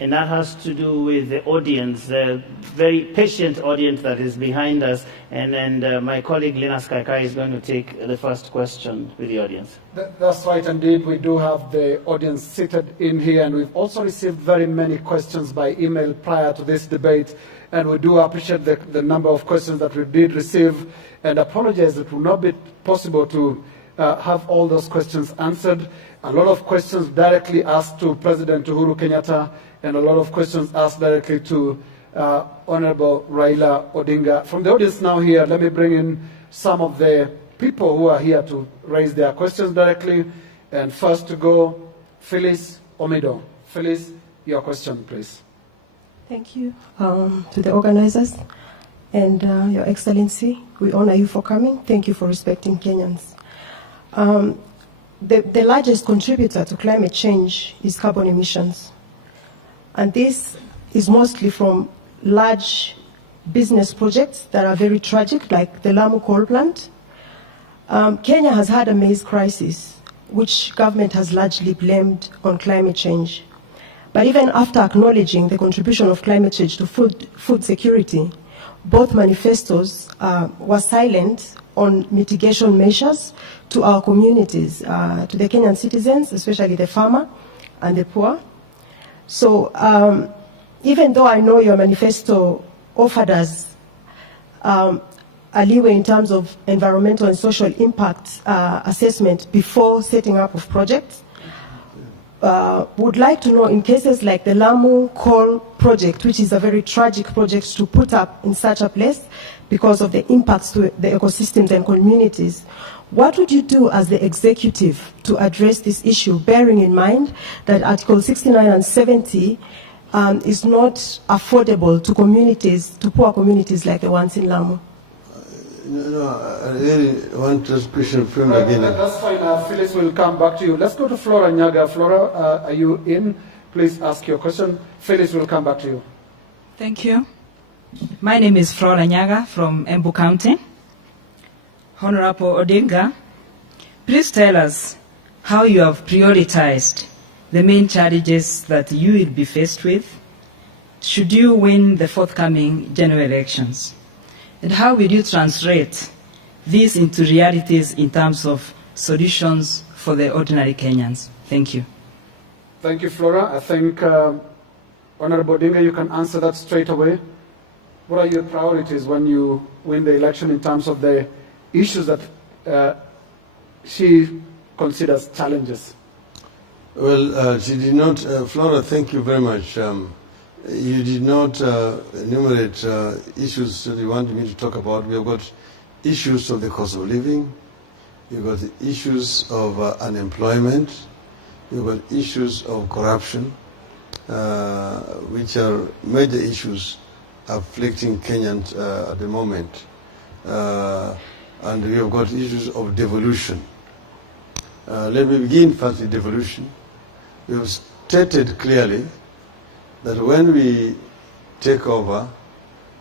and that has to do with the audience, the very patient audience that is behind us. And my colleague Linus Kaikai is going to take the first question with the audience. That's right, indeed. We do have the audience seated in here, and we've also received very many questions by email prior to this debate. And we do appreciate the number of questions that we did receive, and apologize it will not be possible to have all those questions answered. A lot of questions directly asked to President Uhuru Kenyatta, and a lot of questions asked directly to Honorable Raila Odinga. From the audience now here, let me bring in some of the people who are here to raise their questions directly. And first to go, Phyllis Omido. Phyllis, your question, please. Thank you to the organizers and Your Excellency. We honor you for coming. Thank you for respecting Kenyans. The largest contributor to climate change is carbon emissions. And this is mostly from large business projects that are very tragic, like the Lamu coal plant. Kenya has had a maize crisis, which government has largely blamed on climate change. But even after acknowledging the contribution of climate change to food security, both manifestos were silent on mitigation measures to our communities, to the Kenyan citizens, especially the farmer and the poor. So even though I know your manifesto offered us a leeway in terms of environmental and social impact assessment before setting up of projects, would like to know, in cases like the Lamu coal project, which is a very tragic project to put up in such a place because of the impacts to the ecosystems and communities, what would you do as the executive to address this issue, bearing in mind that Article 69 and 70 is not affordable to communities, to poor communities like the ones in Lamu? No, I really want this question framed again. That's fine. Phyllis will come back to you. Let's go to Flora Nyaga. Flora, are you in? Please ask your question. Phyllis will come back to you. Thank you. My name is Flora Nyaga from Embu County. Honorable Odinga, please tell us how you have prioritized the main challenges that you will be faced with should you win the forthcoming general elections. And how will you translate these into realities in terms of solutions for the ordinary Kenyans? Thank you. Thank you, Flora. I think, Honorable Odinga, you can answer that straight away. What are your priorities when you win the election in terms of the issues that she considers challenges? Well, she did not, Flora, thank you very much. You did not enumerate issues that you wanted me to talk about. We have got issues of the cost of living, you've got the issues of unemployment, you've got issues of corruption, which are major issues afflicting Kenyans at the moment. And we have got issues of devolution. Let me begin first with devolution. We have stated clearly that when we take over,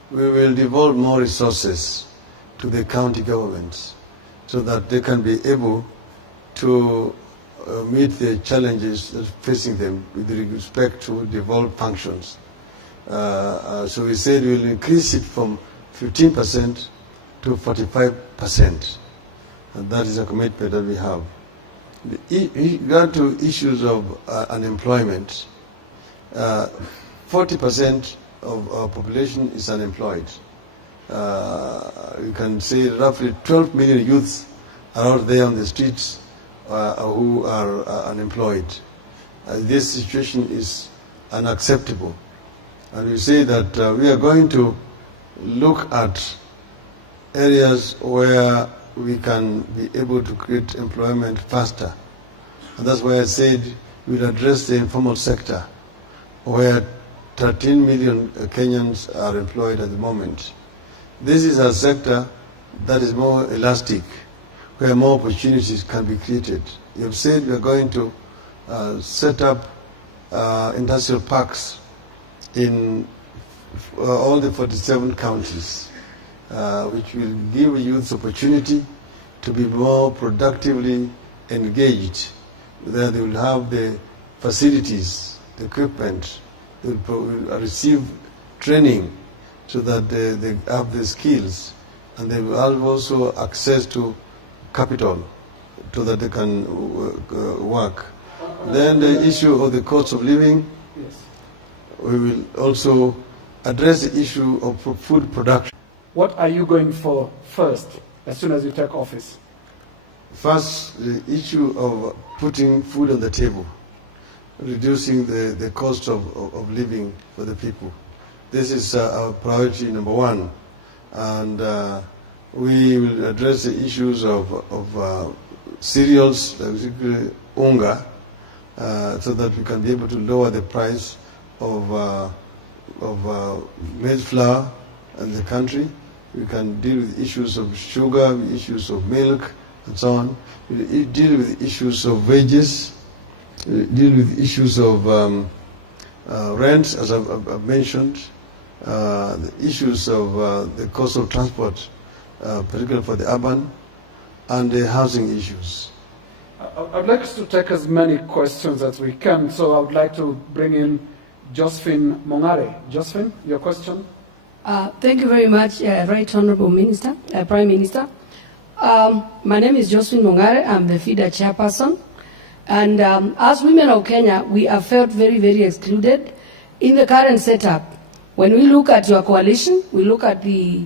we will devolve more resources to the county governments so that they can be able to meet the challenges facing them with respect to devolved functions. So we said we will increase it from 15% to 45%. And that is a commitment that we have. In regard to issues of unemployment, 40% of our population is unemployed. You can say roughly 12 million youths are out there on the streets who are unemployed. This situation is unacceptable. And we say that we are going to look at areas where we can be able to create employment faster. And that's why I said we'll address the informal sector, where 13 million Kenyans are employed at the moment. This is a sector that is more elastic, where more opportunities can be created. You've said we're going to set up industrial parks in all the 47 counties, which will give youth opportunity to be more productively engaged. There they will have the facilities, the equipment, they will receive training so that they have the skills, and they will have also access to capital so that they can work. Then the issue of the cost of living, Yes. we will also address the issue of food production. What are you going for first, as soon as you take office? First, the issue of putting food on the table, reducing the cost of living for the people. This is our priority number one. And we will address the issues of cereals, particularly Odinga, so that we can be able to lower the price of maize flour in the country. We can deal with issues of sugar, issues of milk, and so on. We deal with issues of wages, we deal with issues of rent, as I've mentioned, the issues of the cost of transport, particularly for the urban, and the housing issues. I'd like us to take as many questions as we can, so I would like to bring in Josephine Mongare. Josephine, your question? Thank you very much, Right Honorable Minister, Prime Minister. My name is Josephine Mongare. I'm the FIDA chairperson. And as women of Kenya, we have felt very, very excluded in the current setup. When we look at your coalition, we look at the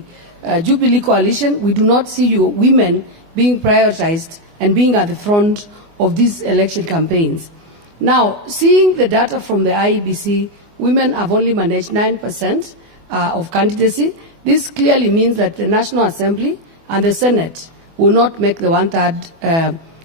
Jubilee coalition, we do not see you women being prioritized and being at the front of these election campaigns. Now, seeing the data from the IEBC, women have only managed 9% of candidacy. This clearly means that the National Assembly and the Senate will not make the one-third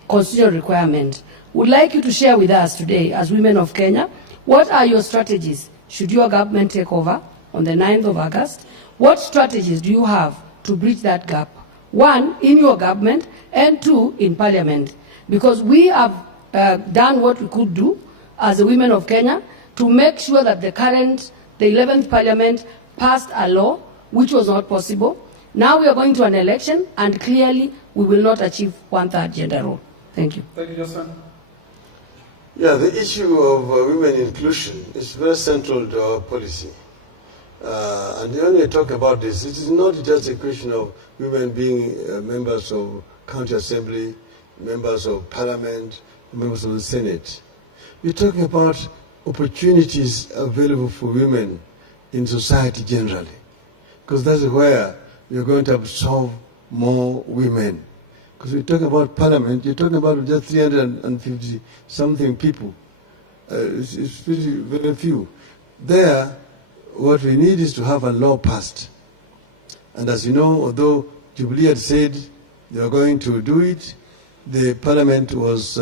constitutional requirement. Would like you to share with us today, as women of Kenya, what are your strategies should your government take over on the 9th of August? What strategies do you have to bridge that gap? One, in your government, and two, in Parliament. Because we have done what we could do as the women of Kenya to make sure that the 11th Parliament passed a law which was not possible. Now we are going to an election, and clearly we will not achieve one-third gender role. Thank you. Thank you, Justin. Yeah, the issue of women inclusion is very central to our policy. And when we talk about this, it is not just a question of women being members of county assembly, members of parliament, members of the Senate. We're talking about opportunities available for women in society generally, because that's where we're going to absorb more women. Because we're talking about parliament, you're talking about just 350 something people. It's pretty very few. There, what we need is to have a law passed. And as you know, although Jubilee had said they were going to do it, the parliament was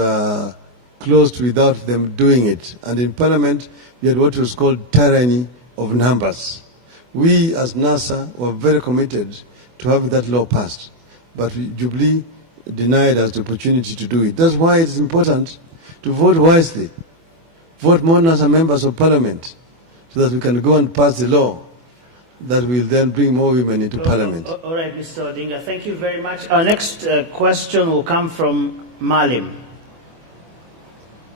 closed without them doing it. And in parliament, we had what was called tyranny of numbers. We as NASA were very committed to have that law passed. But Jubilee denied us the opportunity to do it. That's why it's important to vote wisely. Vote more NASA members of parliament so that we can go and pass the law that will then bring more women into parliament. All right, Mr. Odinga, thank you very much. Our next question will come from Malim.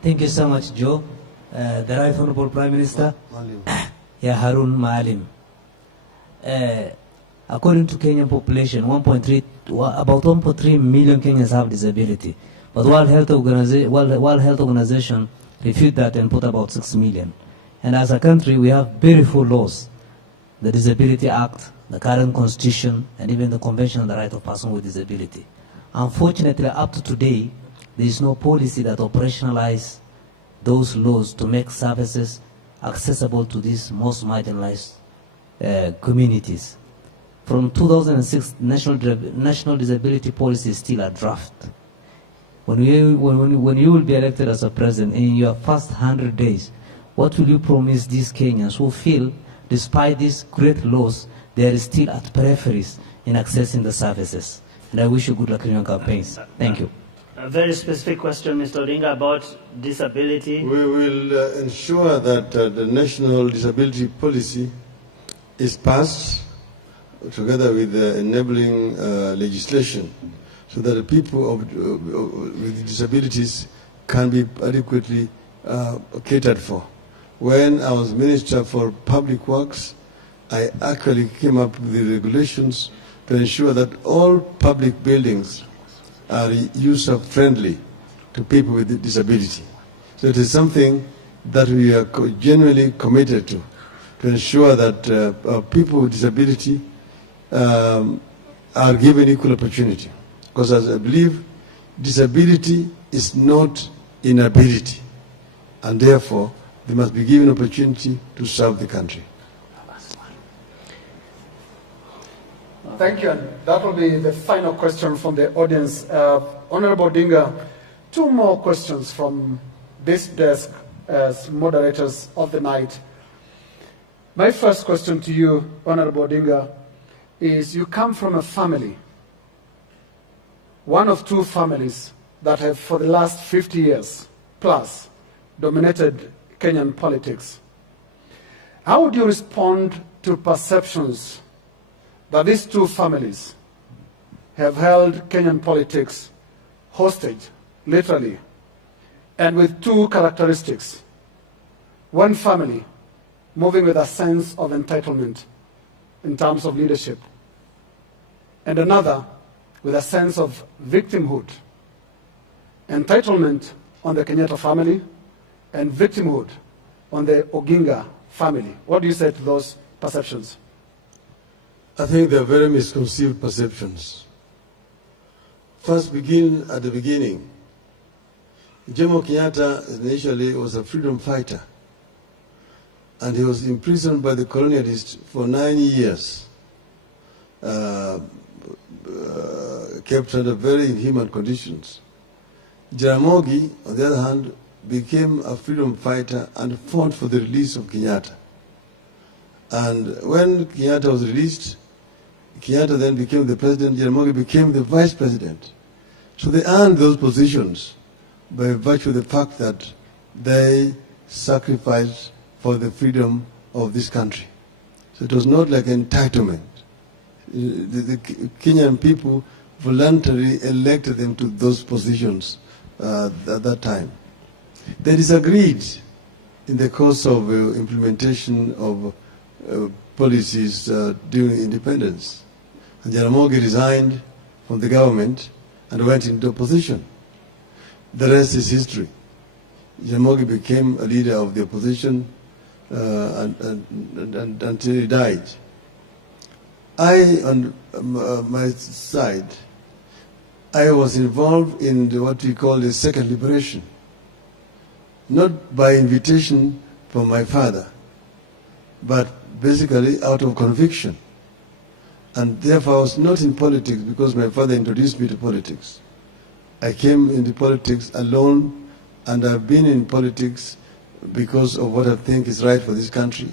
Thank you so much, Joe. The Right Honorable Prime Minister, Malim. Harun Maalim. According to Kenyan population, about 1.3 million Kenyans have disability. But World Health Organization refuted that and put about 6 million. And as a country, we have beautiful laws. The Disability Act, the current Constitution, and even the Convention on the Right of Persons with Disability. Unfortunately, up to today, there is no policy that operationalizes those laws to make services accessible to these most marginalized communities. From 2006, National Disability Policy is still a draft. When you will be elected as a president in your first 100 days, what will you promise these Kenyans who feel, despite these great laws, they are still at peripheries in accessing the services? And I wish you good luck in your campaigns. Thank you. A very specific question, Mr. Odinga, about disability. We will ensure that the National Disability Policy is passed together with the enabling legislation so that the people with disabilities can be adequately catered for. When I was Minister for Public Works, I actually came up with the regulations to ensure that all public buildings are user-friendly to people with disability. So it is something that we are genuinely committed to ensure that people with disability are given equal opportunity. Because as I believe, disability is not inability, and therefore they must be given opportunity to serve the country. Thank you, and that will be the final question from the audience. Honorable Odinga, two more questions from this desk as moderators of the night. My first question to you, Honorable Odinga, is you come from a family, one of two families that have for the last 50 years plus dominated Kenyan politics. How would you respond to perceptions that these two families have held Kenyan politics hostage, literally, and with two characteristics? One family moving with a sense of entitlement in terms of leadership, and another with a sense of victimhood. Entitlement on the Kenyatta family and victimhood on the Odinga family. What do you say to those perceptions? I think they're very misconceived perceptions. First, begin at the beginning. Jomo Kenyatta initially was a freedom fighter, and he was imprisoned by the colonialists for 9 years, kept under very inhuman conditions. Jaramogi, on the other hand, became a freedom fighter and fought for the release of Kenyatta. And when Kenyatta was released, Kenyatta then became the president, Jaramogi became the vice president. So they earned those positions by virtue of the fact that they sacrificed for the freedom of this country. So it was not like entitlement. The Kenyan people voluntarily elected them to those positions at that time. They disagreed in the course of implementation of policies during independence. And Jaramogi resigned from the government and went into opposition. The rest is history. Jaramogi became a leader of the opposition until he died. I, on my side, I was involved in what we call the second liberation, not by invitation from my father, but basically out of conviction. And therefore I was not in politics because my father introduced me to politics. I came into politics alone, and I've been in politics because of what I think is right for this country.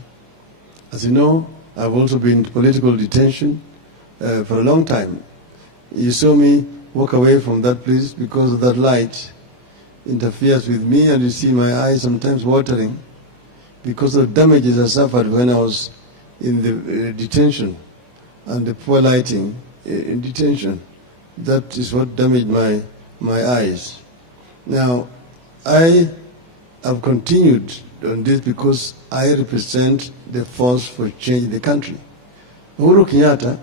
As you know, I've also been in political detention for a long time. You saw me walk away from that place because of that light interferes with me, and you see my eyes sometimes watering because of damages I suffered when I was in the detention and the poor lighting in detention. That is what damaged my eyes. Now, I have continued on this because I represent the force for change in the country. Uhuru Kenyatta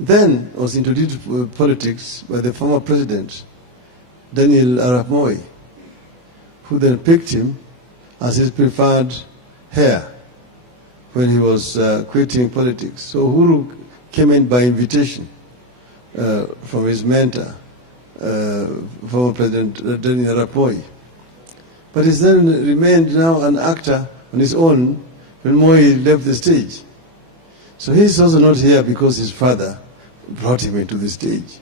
then was introduced to politics by the former president, Daniel Arap Moi, who then picked him as his preferred heir when he was quitting politics. So Uhuru came in by invitation from his mentor, former President Daniel Arap Moi. But he's then remained now an actor on his own when Moi left the stage. So he's also not here because his father brought him into the stage.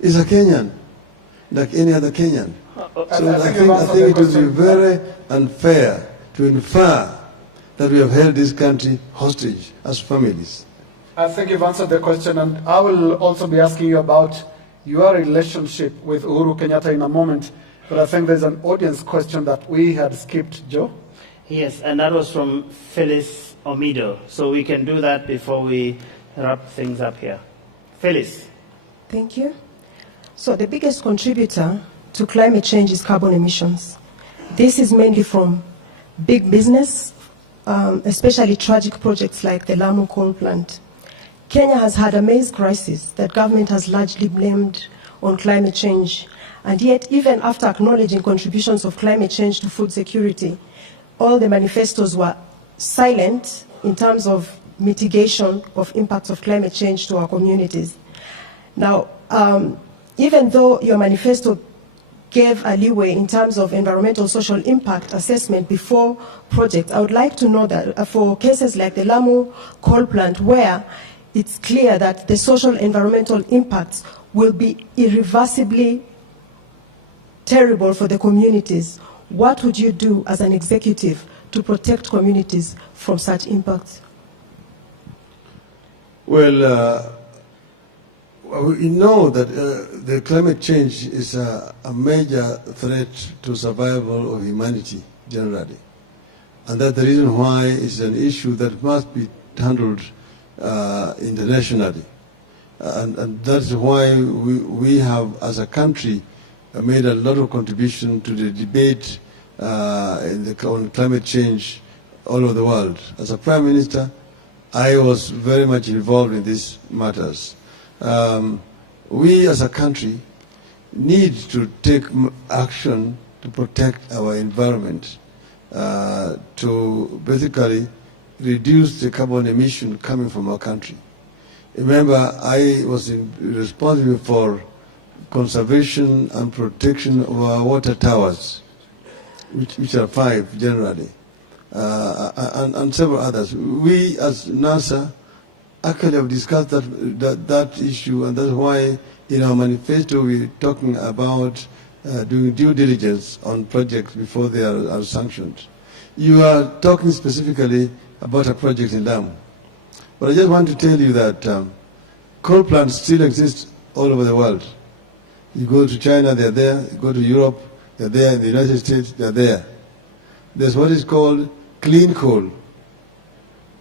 He's a Kenyan, like any other Kenyan. So I think it would be very unfair to infer that we have held this country hostage as families. I think you've answered the question, and I will also be asking you about your relationship with Uhuru Kenyatta in a moment. But I think there's an audience question that we had skipped, Joe. Yes, and that was from Phyllis Omido. So we can do that before we wrap things up here. Phyllis. Thank you. So the biggest contributor to climate change is carbon emissions. This is mainly from big business, especially tragic projects like the Lamu coal plant. Kenya has had a maize crisis that government has largely blamed on climate change. And yet, even after acknowledging contributions of climate change to food security, all the manifestos were silent in terms of mitigation of impacts of climate change to our communities. Now, even though your manifesto gave a leeway in terms of environmental social impact assessment before projects, I would like to know that for cases like the Lamu coal plant, where it's clear that the social environmental impacts will be irreversibly terrible for the communities, what would you do as an executive to protect communities from such impacts? Well, we know that the climate change is a major threat to survival of humanity generally. And that's the reason why it's an issue that must be handled internationally. And that's why we have, as a country, made a lot of contribution to the debate on climate change all over the world. As a Prime Minister, I was very much involved in these matters. We as a country need to take action to protect our environment, to basically reduce the carbon emission coming from our country. Remember, I was responsible for conservation and protection of our water towers, which are 5 generally, and several others. We as NASA actually have discussed that issue, and that's why in our manifesto we're talking about doing due diligence on projects before they are sanctioned. You are talking specifically about a project in Lamu. But I just want to tell you that coal plants still exist all over the world. You go to China, they're there. You go to Europe, they're there. In the United States, they're there. There's what is called clean coal.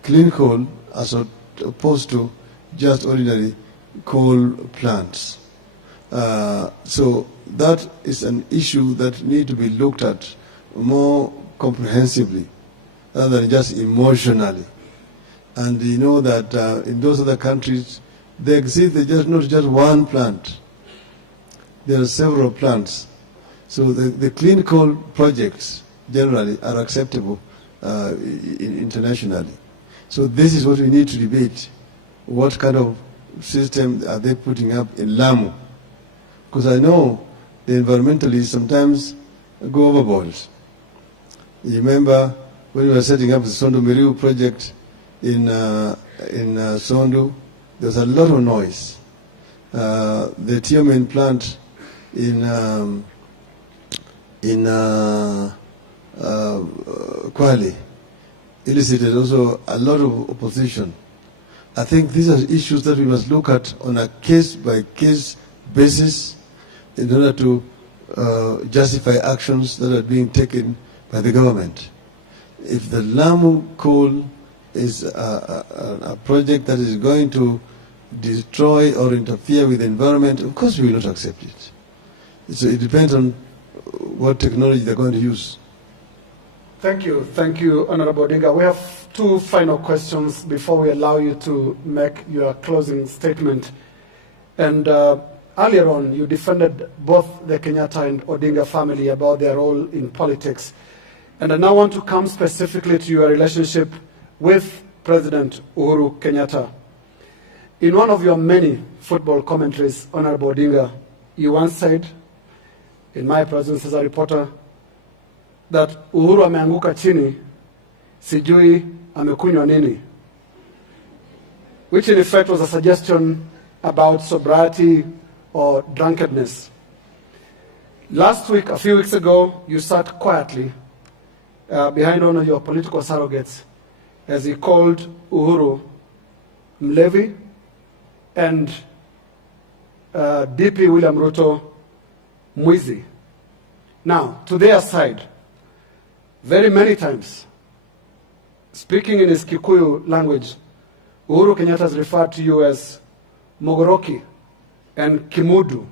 Clean coal as opposed to just ordinary coal plants. So that is an issue that needs to be looked at more comprehensively rather than just emotionally. And you know that in those other countries, there's not just one plant. There are several plants. So the clean coal projects generally are acceptable internationally. So this is what we need to debate. What kind of system are they putting up in Lamu? Because I know the environmentalists sometimes go overboard. You remember when we were setting up the Sondu Miriu project in Sondu, there was a lot of noise. The Tiomen plant in Kwale elicited also a lot of opposition. I think these are issues that we must look at on a case-by-case basis in order to justify actions that are being taken by the government. If the Lamu coal is a project that is going to destroy or interfere with the environment, of course we will not accept it. So it depends on what technology they're going to use. Thank you, Honorable Odinga. We have 2 final questions before we allow you to make your closing statement. And earlier on, you defended both the Kenyatta and Odinga family about their role in politics. And I now want to come specifically to your relationship with President Uhuru Kenyatta. In one of your many football commentaries, Honorable Odinga, you once said, in my presence as a reporter, that Uhuru ameanguka chini, sijui amekunywa nini, which in effect was a suggestion about sobriety or drunkenness. Last week, a few weeks ago, you sat quietly behind one of your political surrogates as he called Uhuru Mlevi and DP William Ruto Mwizi. Now, to their side, very many times, speaking in his Kikuyu language, Uhuru Kenyatta has referred to you as Mogoroki and Kimudu,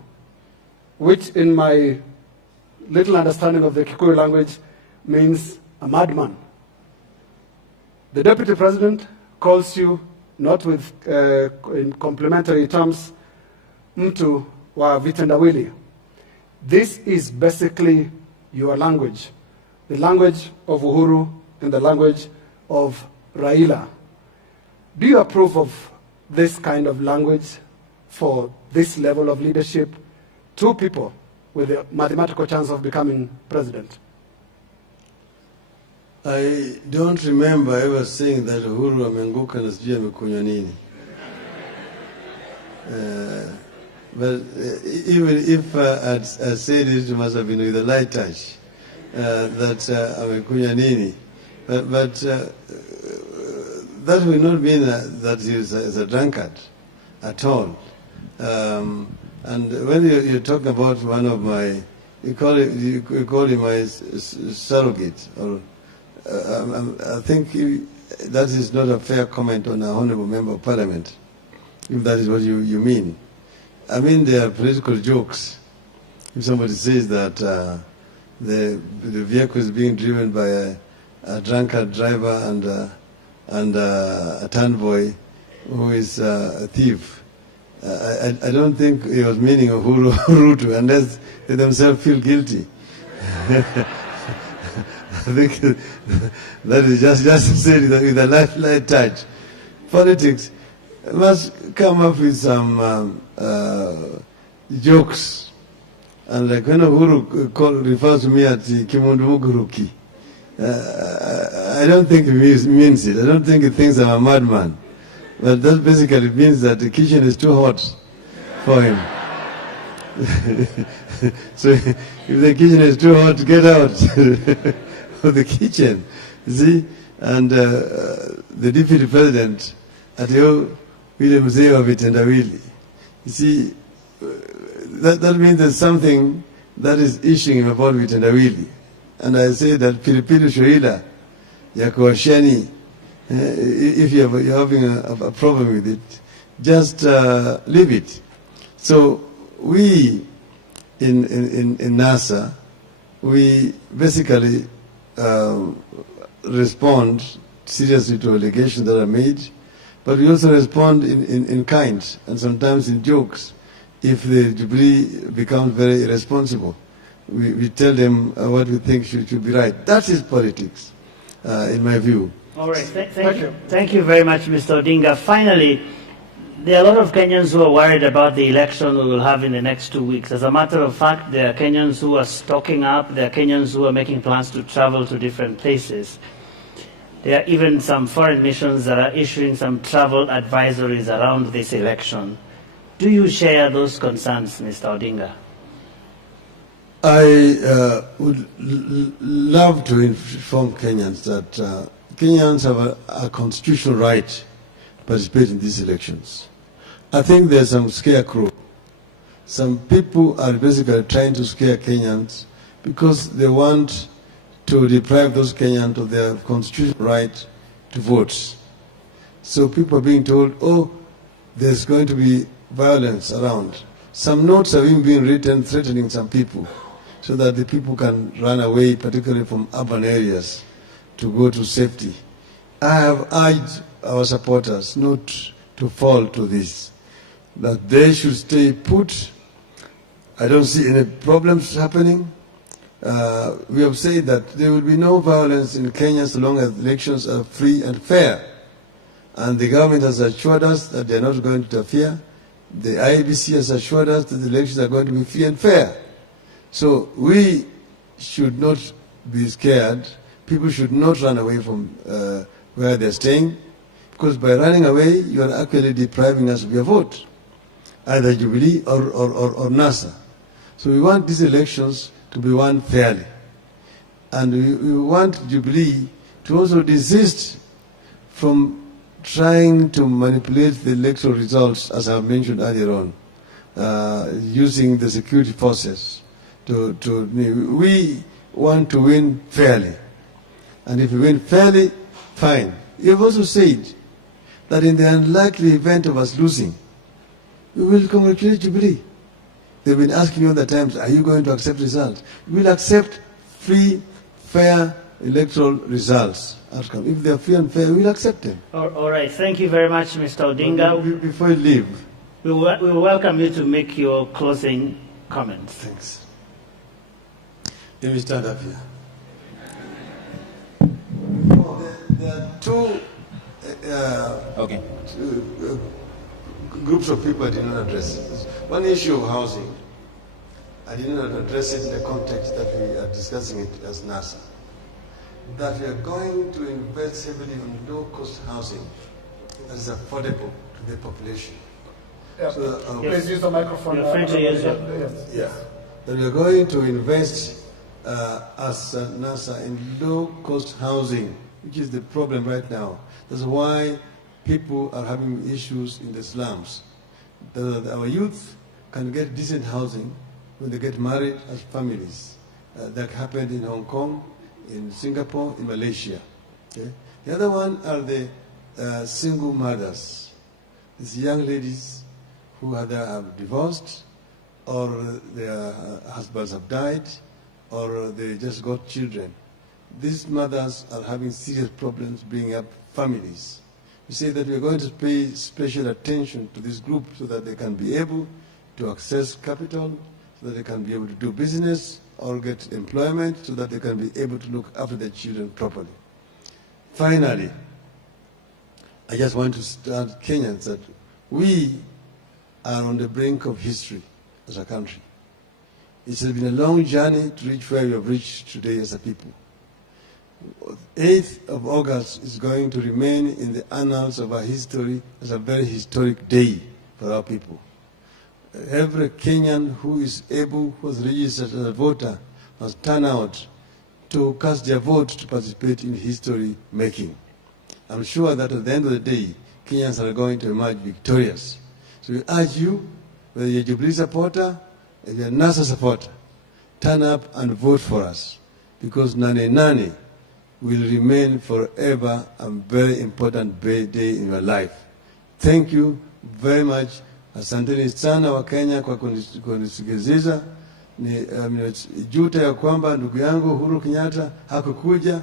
which in my little understanding of the Kikuyu language means a madman. The Deputy President calls you, not with in complimentary terms, mtu wa vitendawili. This is basically your language, the language of Uhuru and the language of Raila. Do you approve of this kind of language for this level of leadership? Two people with a mathematical chance of becoming president. I don't remember ever saying that Uhuru amenguka na sijui amekunywa nini. But even if I said it, it must have been with a light touch, that amekunywa nini. But that will not mean that he is a drunkard at all. And when you talk about one of my, you call him my surrogate, or I think that is not a fair comment on an honorable member of parliament, if that is what you mean. I mean, there are political jokes. If somebody says that the vehicle is being driven by a drunkard driver and a town boy who is a thief, I don't think he was meaning Uhuru, unless they themselves feel guilty. I think that is just said with a light touch. Politics must come up with some jokes. And like when Uhuru refers to me as Kimundu Muguruki, I don't think he means it. I don't think he thinks I'm a madman. But that basically means that the kitchen is too hot for him. So if the kitchen is too hot, get out of the kitchen. See? And the deputy president, Ateo William Zeo Vitendawili. You see, that means there's something that is issuing him about Vitendawili. And I say that Pilipili Shoila, Yakuashani, if you're having a problem with it, just leave it. So we in NASA, we basically respond seriously to allegations that are made, but we also respond in kind and sometimes in jokes. If the Jubilee becomes very irresponsible, we tell them what we think should be right. That is politics, in my view. All right, thank you very much, Mr. Odinga. Finally, there are a lot of Kenyans who are worried about the election we will have in the next 2 weeks. As a matter of fact, there are Kenyans who are stocking up, there are Kenyans who are making plans to travel to different places. There are even some foreign missions that are issuing some travel advisories around this election. Do you share those concerns, Mr. Odinga? I would love to inform Kenyans that Kenyans have a constitutional right to participate in these elections. I think there's some scarecrow. Some people are basically trying to scare Kenyans because they want to deprive those Kenyans of their constitutional right to vote. So people are being told, oh, there's going to be violence around. Some notes have even been written threatening some people so that the people can run away, particularly from urban areas, to go to safety. I have urged our supporters not to fall to this, that they should stay put. I don't see any problems happening. We have said that there will be no violence in Kenya so long as elections are free and fair. And the government has assured us that they are not going to interfere. The IEBC has assured us that the elections are going to be free and fair. So we should not be scared. People should not run away from where they're staying, because by running away, you are actually depriving us of your vote, either Jubilee or NASA. So we want these elections to be won fairly. And we want Jubilee to also desist from trying to manipulate the electoral results, as I mentioned earlier on, using the security forces. We want to win fairly. And if we win fairly, fine. You've also said that in the unlikely event of us losing, we will congratulate Jubilee. They've been asking you all the times, are you going to accept results? We will accept free, fair electoral results, outcome. If they are free and fair, we'll accept them. All right. Thank you very much, Mr. Odinga. Before you leave. We will welcome you to make your closing comments. Thanks. Let me stand up here. There are two groups of people I did not address. One issue of housing, I did not address it in the context that we are discussing it as NASA. That we are going to invest heavily on low-cost housing that is affordable to the population. Yeah. So, please use the microphone. You're free to use it. Yeah. That we are going to invest as NASA in low-cost housing, which is the problem right now. That's why people are having issues in the slums. Our youth can get decent housing when they get married as families. That happened in Hong Kong, in Singapore, in Malaysia. Okay? The other one are the single mothers. These young ladies who either have divorced, or their husbands have died, or they just got children. These mothers are having serious problems bringing up families. We say that we are going to pay special attention to this group so that they can be able to access capital, so that they can be able to do business or get employment, so that they can be able to look after their children properly. Finally, I just want to start Kenyans that we are on the brink of history as a country. It has been a long journey to reach where we have reached today as a people. 8th of August is going to remain in the annals of our history as a very historic day for our people. Every Kenyan who is able, who is registered as a voter, must turn out to cast their vote to participate in history making. I'm sure that at the end of the day, Kenyans are going to emerge victorious. So we urge you, whether you're a Jubilee supporter, if you're a NASA supporter, turn up and vote for us, because Nane Nane will remain forever a very important day in your life. Thank you very much. Asanteni sana wa Kenya kwa kunisikiliza. Juta ya kwamba ndugu yangu Uhuru Kenyatta hakukuja.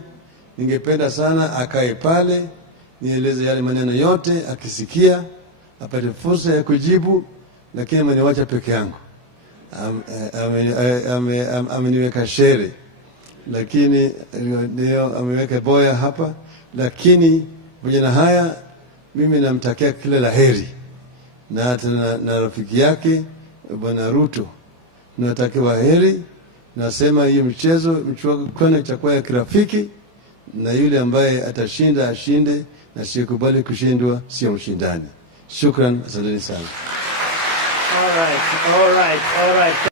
Ningependa sana akae pale, nieleze yale maneno yote, akisikia apate fursa ya kujibu, lakini ameniwacha peke yangu. Ameniweka shere, lakini ndio ameweka boya hapa, lakini pamoja na haya mimi namtakia kila laheri na rafiki yake Bwana Ruto. Natakiwa heri, nasema hii mchuano itakuwa ya kirafiki, na yule ambaye atashinda ashinde, na sikubali kushindwa sio mshindani. Shukran, asanteni sana. All right.